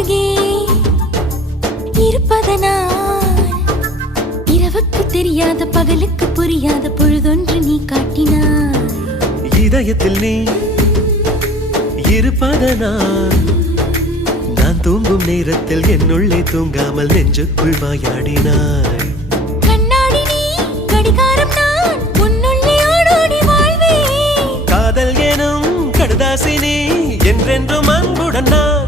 அருகே இருப்பதனால் இரவுக்கு தெரியாத பகலுக்கு புரியாத பொழுதொன்று நீ காட்டினாய். இதயத்தில் நீ இருப்பதனால் நான் தூங்கும் நேரத்தில் என்னுள்ளே தூங்காமல் நெஞ்சுக்குள் வாயாடினாய். கண்ணாடி நீ கடிகாரம் நான் உன்னுள்ளே ஓடோடி வாழ்வே. காதல் எனும் கடுதாசி நீ என்றென்றும் அன்புடன் நான்